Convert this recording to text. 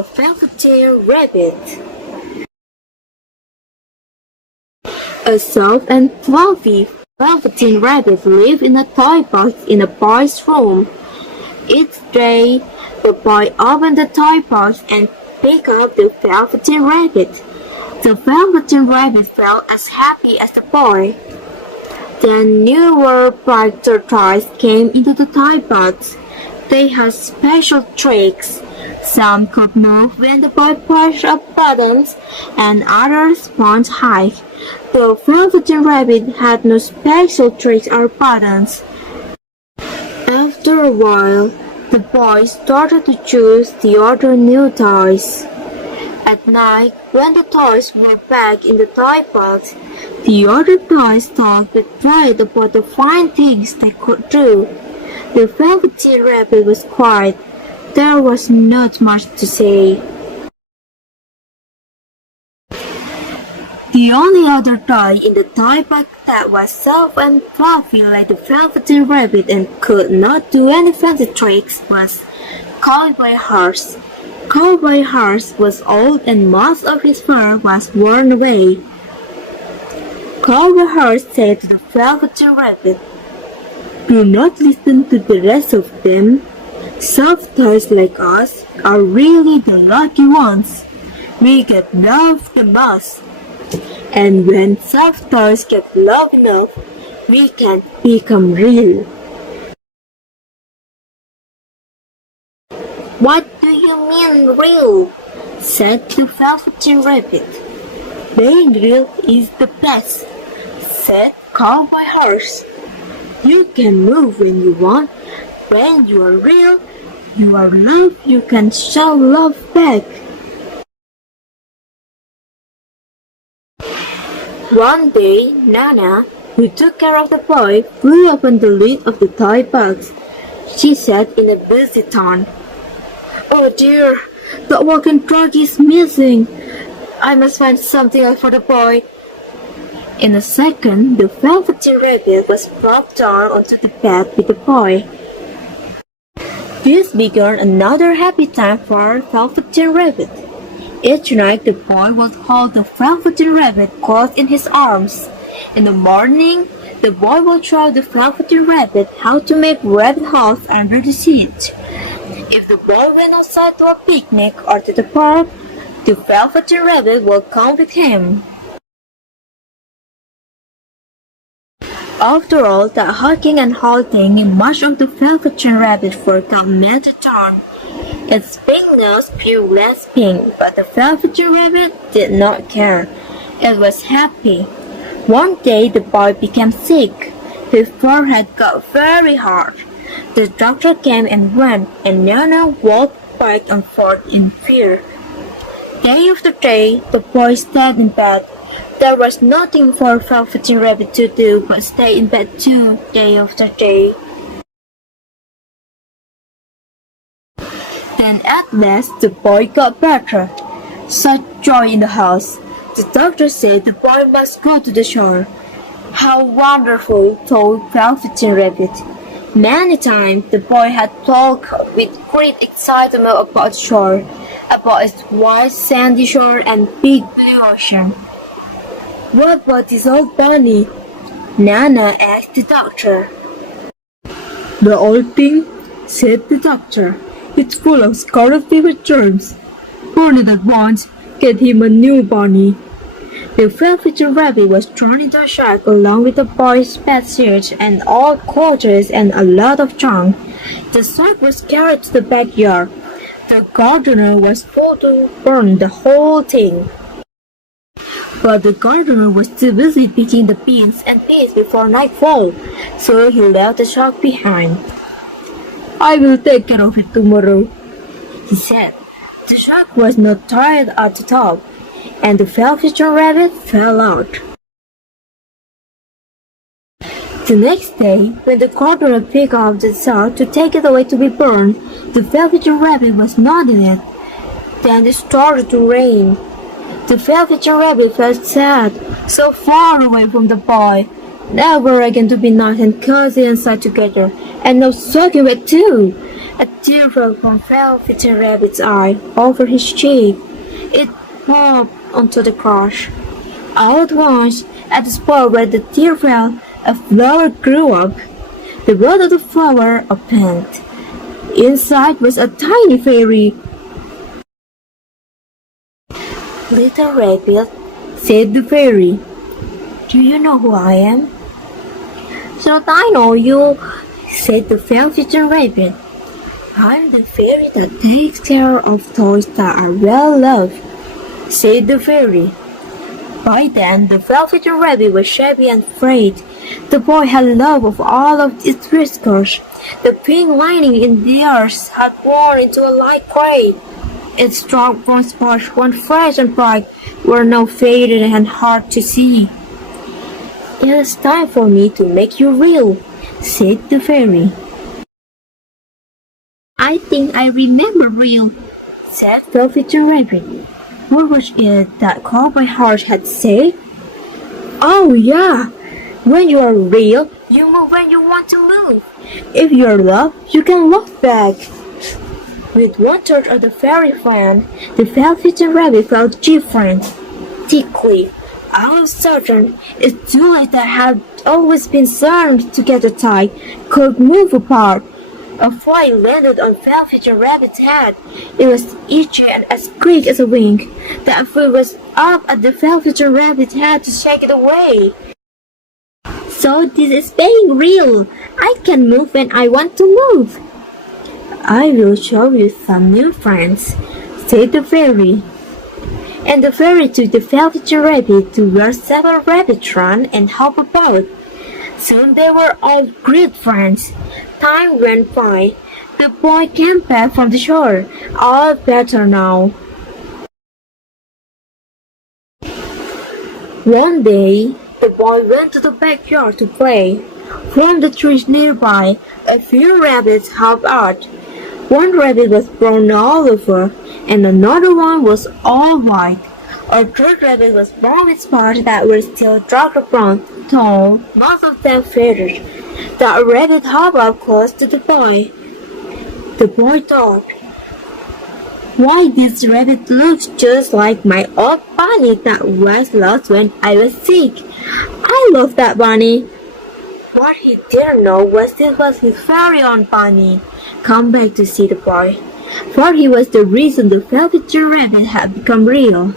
The Velveteen Rabbit. A soft and fluffy Velveteen Rabbit lived in a toy box in a boy's room. Each day, the boy opened the toy box and picked up the Velveteen Rabbit. The Velveteen Rabbit felt as happy as the boy. Then newer, brighter toys came into the toy box. They had special tricks. Some could move when the boy pushed up buttons, and others went high. The Velveteen Rabbit had no special tricks or buttons. After a while, the boy started to choose the other new toys. At night, when the toys were back in the toy box, the other toys talked with pride about the fine things they could do. The Velveteen Rabbit was quiet. There was not much to say. The only other toy in the toy box that was soft and fluffy like the Velveteen Rabbit and could not do any fancy tricks was Cowboy Horse. Cowboy Horse was old and most of his fur was worn away. Cowboy Horse said to the Velveteen Rabbit, "Do not listen to the rest of them. Soft toys like us are really the lucky ones. We get loved the most. And when soft toys get love enough, we can become real." "What do you mean real?" said the Velveteen Rabbit. "Being real is the best," said Cowboy Horse. "You can move when you want. When you are real, you are loved, you can show love back." One day, Nana, who took care of the boy, flew open the lid of the toy box. She said in a busy tone, "Oh dear, the walking dog is missing. I must find something else for the boy." In a second, the Velveteen Rabbit was brought down onto the bed with the boy. This began another happy time for Velveteen Rabbit. Each night the boy would hold the Velveteen Rabbit close in his arms. In the morning, the boy would show the Velveteen Rabbit how to make rabbit holes under the seat. If the boy went outside to a picnic or to the park, the Velveteen Rabbit would come with him. After all that hugging and holding, much of the Velveteen Rabbit forgot meant to turn. Its pink nose grew less pink, but the Velveteen Rabbit did not care. It was happy. One day the boy became sick. His forehead got very hard. The doctor came and went, and Nana walked back and forth in fear. Day after day, the boy stayed in bed. There was nothing for Velveteen Rabbit to do but stay in bed too, day after day. Then at last the boy got better. Such joy in the house. The doctor said the boy must go to the shore. "How wonderful," thought Velveteen Rabbit. Many times the boy had talked with great excitement about the shore, about its wide sandy shore and big blue ocean. "What about this old bunny?" Nana asked the doctor. "The old thing," said the doctor. "It's full of scarlet fever germs. Burn it at once. Get him a new bunny." The Velveteen Rabbit was thrown into a sack along with the boy's bedsheet and old clothes and a lot of junk. The sack was carried to the backyard. The gardener was told to burn the whole thing. But the gardener was too busy picking the beans and peas before nightfall, so he left the sack behind. "I will take care of it tomorrow," he said. The sack was not tied at the top, and the Velveteen Rabbit fell out. The next day, when the gardener picked up the sack to take it away to be burned, the Velveteen Rabbit was not in it. Then it started to rain. The Velveteen Rabbit felt sad, so far away from the boy. Never again to be nice and cozy inside together, and no soaking wet too. A tear fell from Velveteen Rabbit's eye over his cheek. It popped onto the crotch. All at once, at the spot where the tear fell, a flower grew up. The bud of the flower opened. Inside was a tiny fairy. "Little rabbit," said the fairy, "do you know who I am?" "So I know you," said the Velveteen Rabbit. "I'm the fairy that takes care of toys that are well loved," said the fairy. By then, the Velveteen Rabbit was shabby and frayed. The boy had love of all of its whiskers. The pink lining in theirs had worn into a light gray. Its dark brown spots, once fresh and bright, were now faded and hard to see. "It is time for me to make you real," said the fairy. "I think I remember real," said Velveteen Rabbit. What was it that Cowboy Horse had said? "Oh yeah, when you are real, you move when you want to move. If you are loved, you can love back." With 1/3 of the fairy fan, the Velveteen Rabbit felt different. Thickly, all of a sudden, its two legs that had always been sewn together tight could move apart. A fly landed on Velveteen Rabbit's head. It was itchy and as quick as a wink. The foot was up at the Velveteen Rabbit's head to shake it away. "So this is being real. I can move when I want to move." "I will show you some new friends," said the fairy. And the fairy took the Velveteen Rabbit to where several rabbits ran and hop about. Soon they were all great friends. Time went by. The boy came back from the shore, all better now. One day, the boy went to the backyard to play. From the trees nearby, a few rabbits hopped out. One rabbit was brown all over, and another one was all white. A third rabbit was brown with spots that were still darker brown, tall, most of them feathered. The rabbit hopped up close to the boy. The boy thought, "Why, this rabbit looks just like my old bunny that was lost when I was sick. I love that bunny." What he didn't know was this was his very own bunny, come back to see the boy, for he was the reason the Velveteen Rabbit had become real.